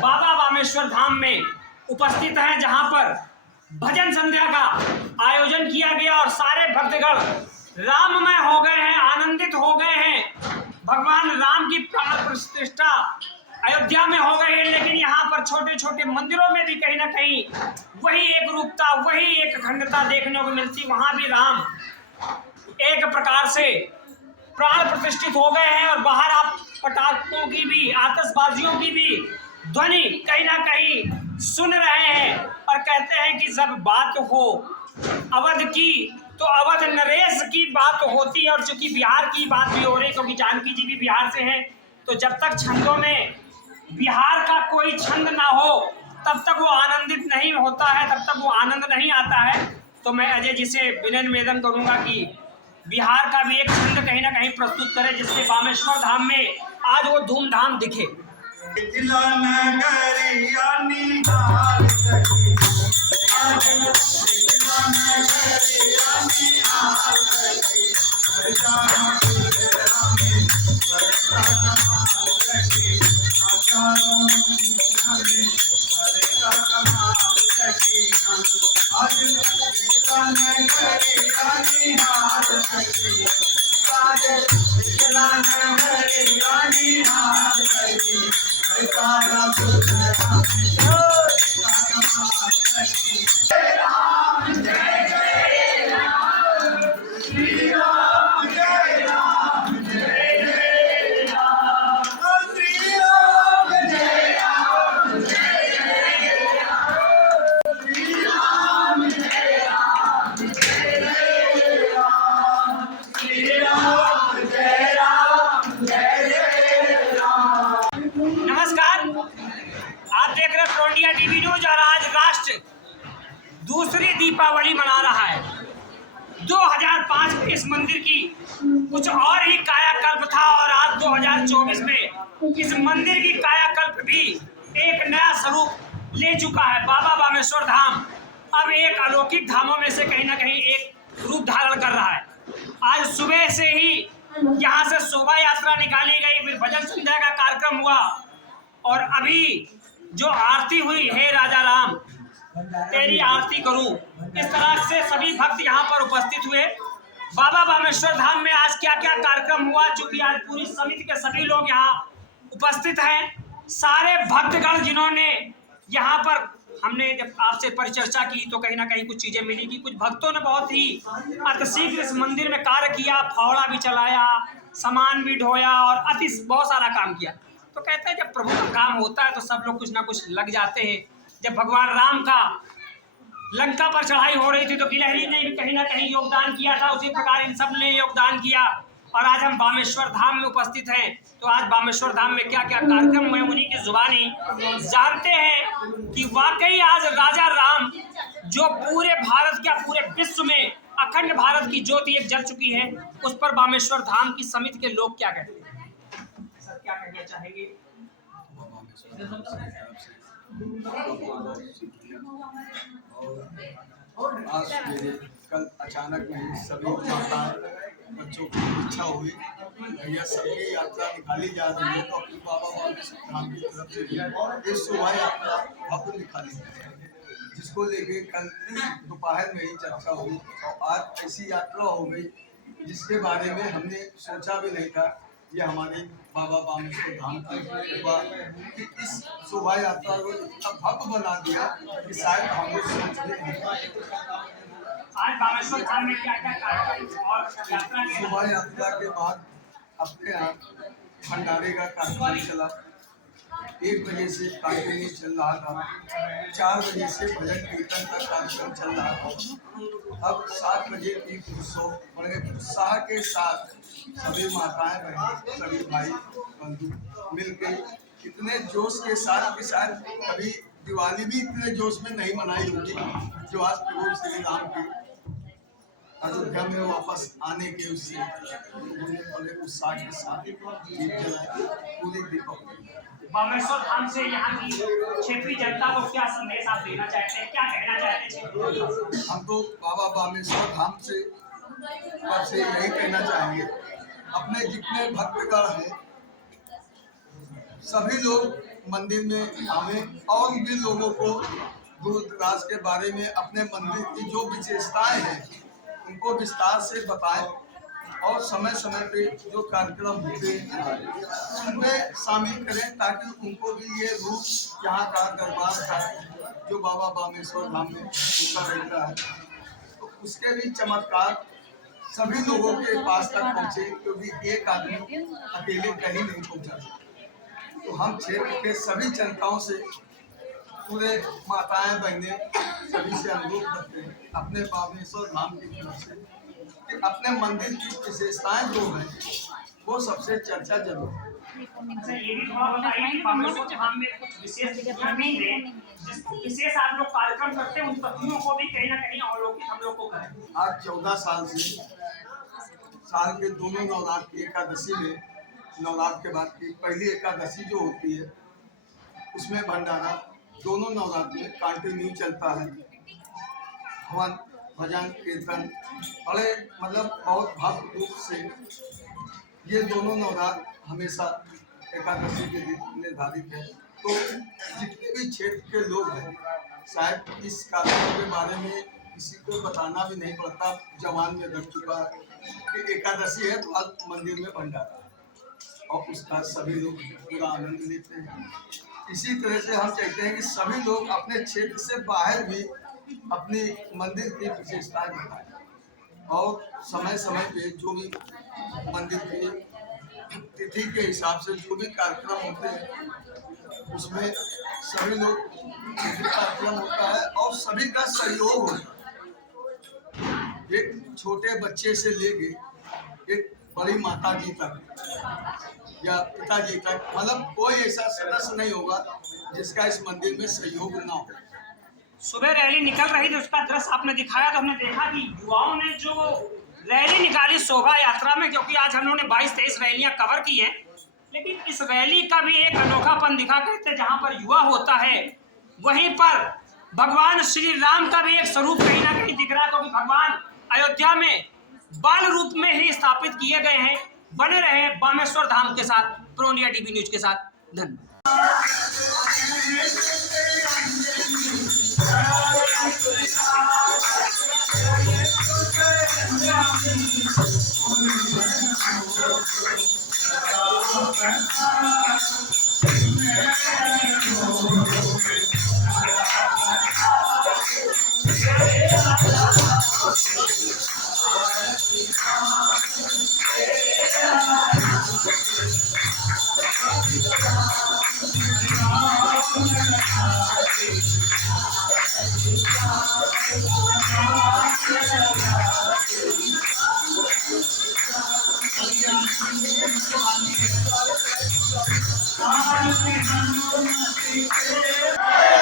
बाबा बामेश्वर धाम में उपस्थित हैं, जहां पर भजन संध्या का आयोजन किया गया और सारे भक्तगण राममय हो गए हैं, आनंदित हो गए हैं। भगवान राम की प्राण प्रतिष्ठा अयोध्या में हो गई है, लेकिन यहाँ पर छोटे छोटे मंदिरों में भी कहीं ना कहीं वही एक रूपता, वही एक अखंडता देखने को मिलती। वहां भी राम एक प्रकार से प्राण प्रतिष्ठित हो गए हैं और बाहर आप पटाखों की भी, आतिशबाजियों की भी ध्वनि कहीं ना कहीं सुन रहे हैं और कहते हैं कि जब बात हो अवध की तो अवध नरेश की बात होती है। और चूंकि बिहार की बात भी हो रही, क्योंकि जानकी जी भी बिहार से हैं, तो जब तक छंदों में बिहार का कोई छंद ना हो तब तक वो आनंदित नहीं होता है, तब तक वो आनंद नहीं आता है। तो मैं अजय जी से विनय निवेदन करूंगा कि बिहार का भी एक छंद कहीं ना कहीं प्रस्तुत करें, जिससे बामेश्वर धाम में आज वो धूमधाम दिखे। टीवी न्यूज और आज राष्ट्र दूसरी दीपावली मना रहा है। 2005 में इस मंदिर की कुछ और ही कायाकल्प था और आज 2024 में इस मंदिर की कायाकल्प भी एक नया स्वरूप ले चुका है। बाबा बामेश्वर धाम अब एक अलौकिक धामों में से कहीं ना कहीं एक रूप धारण कर रहा है। आज सुबह से ही यहाँ से शोभा यात्रा निकाली गई, फिर भजन संध्या का कार्यक्रम हुआ और अभी जो आरती हुई, हे राजा राम तेरी आरती करूं, इस तरह से सभी भक्त यहाँ पर उपस्थित हुए। बाबा बामेश्वर धाम में आज क्या क्या कार्यक्रम हुआ, चूंकि आज पूरी समिति के सभी लोग यहाँ उपस्थित हैं, सारे भक्तगण जिन्होंने यहाँ पर, हमने जब आपसे परिचर्चा की तो कहीं ना कहीं कुछ चीजें मिली कि कुछ भक्तों ने बहुत ही अतिशीघ्र इस मंदिर में कार्य किया, फावड़ा भी चलाया, सामान भी ढोया और अति बहुत सारा काम किया। तो कहते हैं जब प्रभु का काम होता है तो सब लोग कुछ ना कुछ लग जाते हैं। जब भगवान राम का लंका पर चढ़ाई हो रही थी तो गिलहरी ने भी कहीं ना कहीं योगदान किया था, उसी प्रकार इन सब ने योगदान किया। और आज हम बामेश्वर धाम में उपस्थित हैं, तो आज बामेश्वर धाम में क्या क्या कार्यक्रम हुए उन्हीं की जुबानी जानते हैं कि वाकई आज राजा राम जो पूरे भारत क्या पूरे विश्व में अखंड भारत की ज्योति एक जल चुकी है, उस पर बामेश्वर धाम की समिति के लोग क्या कहते हैं, सर क्या कहना चाहेंगे? और आज कल अचानक में सभी बच्चों की इच्छा हुई, भैया सबकी यात्रा निकाली जा रही है, तो अपने बाबा बामेश्वर धाम की तरफ से इस शोभा यात्रा भव्य निकाली है, जिसको लेके कल दोपहर में ही चर्चा हुई और आज ऐसी यात्रा हो गई जिसके बारे में हमने सोचा भी नहीं था। ये हमारे बाबा बामेश्वर धाम की कृपा कि इस शोभा यात्रा को इतना भव्य बना दिया कि शायद हम लोग सोच भी नहीं पाए। आज बामेश्वर धाम में क्या-क्या कार्यक्रम और यात्रा के शोभा यात्रा के बाद अपने यहाँ भंडारे का कार्यक्रम चला, 1 बजे से कंटिन्यू चल रहा था, 4 बजे से भजन कीर्तन का कार्यक्रम चल रहा था। अब 7 बजे की उत्सव बड़े उत्साह के साथ सभी माताएं बहनें सभी भाई बंधु मिलकर इतने जोश के साथ कि शायद कभी दिवाली भी इतने जोश में नहीं मनाई होगी जो आज प्रभु श्री राम की अयोध्या में वापस आने के उससे लोगों ने बड़े उत्साह के साथ दीप जलाए पूरी दीपावली। बामेश्वर धाम से यहाँ की क्षेत्रीय जनता को क्या संदेश आप देना चाहते हैं, क्या कहना चाहते हैं क्षेत्रीय जनता से? हम तो बाबा बामेश्वर धाम से यही कहना चाहेंगे, अपने जितने भक्तगण हैं सभी लोग मंदिर में आवे और भी लोगों को दूर दराज के बारे में अपने मंदिर की जो विशेषताएं हैं उनको विस्तार से बताएं और समय समय पे जो कार्यक्रम होते हैं उनमें शामिल करें ताकि उनको भी ये रूप यहाँ का दरबार का जो बाबा बामेश्वर धाम में उनका रहता है तो उसके भी चमत्कार सभी लोगों के पास तक पहुँचे, क्योंकि एक आदमी अकेले कहीं नहीं पहुँचा। तो हम क्षेत्र के सभी जनताओं से, पूरे माताएं बहनें सभी से अनुरोध करते हैं अपने बामेश्वर धाम की तरफ से कि अपने मंदिर की विशेषताएं जो हैं वो सबसे चर्चा जरूर है। अच्छा, ये भी थोड़ा बताइए कि बामेश्वर धाम में कुछ विशेष तथ्य है, जिस विशेष आप लोग कार्यक्रम करते हैं उन तथ्यों को भी कहीं ना कहीं अवलोकित हम लोग को करें। आज 14 साल से साल के दोनों नवरात्र की एकादशी में, नवरात्र के बाद की पहली एकादशी जो होती है उसमें भंडारा दोनों नवरात्र में कंटिन्यू चलता है। हवन भजन कीर्तन बड़े मतलब बहुत भव्य रूप से ये दोनों नवरात्र हमेशा एकादशी के दिन निर्धारित है। तो जितने भी क्षेत्र के लोग हैं शायद इस कार्यक्रम के बारे में किसी को बताना भी नहीं पड़ता, जवान में रख चुका है कि एकादशी है तो आज मंदिर में भंडारा और उसका सभी लोग पूरा आनंद लेते हैं। इसी तरह से हम चाहते हैं कि सभी लोग अपने क्षेत्र से बाहर भी अपनी मंदिर की विशेषताएं बताएं और समय समय पे जो भी मंदिर की तिथि के हिसाब से जो भी कार्यक्रम होते हैं उसमें सभी लोग कार्यक्रम होता है और सभी का सहयोग होता है। एक छोटे बच्चे से लेके एक बड़ी माता जी तक या पिताजी तक, मतलब कोई ऐसा सदस्य नहीं होगा जिसका इस मंदिर में सहयोग ना हो। सुबह रैली निकल रही थी, उसका दृश्य आपने दिखाया तो हमने देखा कि युवाओं ने जो रैली निकाली शोभा यात्रा में, क्योंकि आज हम लोगों ने 22-23 रैलियां कवर की हैं, लेकिन इस रैली का भी एक अनोखापन दिखा करते जहां पर युवा होता है वहीं पर भगवान श्री राम का भी एक स्वरूप कहीं ना कहीं दिख रहा है, क्योंकि भगवान अयोध्या में बाल रूप में ही स्थापित किए गए हैं। बने रहे बामेश्वर धाम के साथ, प्रो इंडिया टीवी न्यूज के साथ। धन्यवाद। Thank you.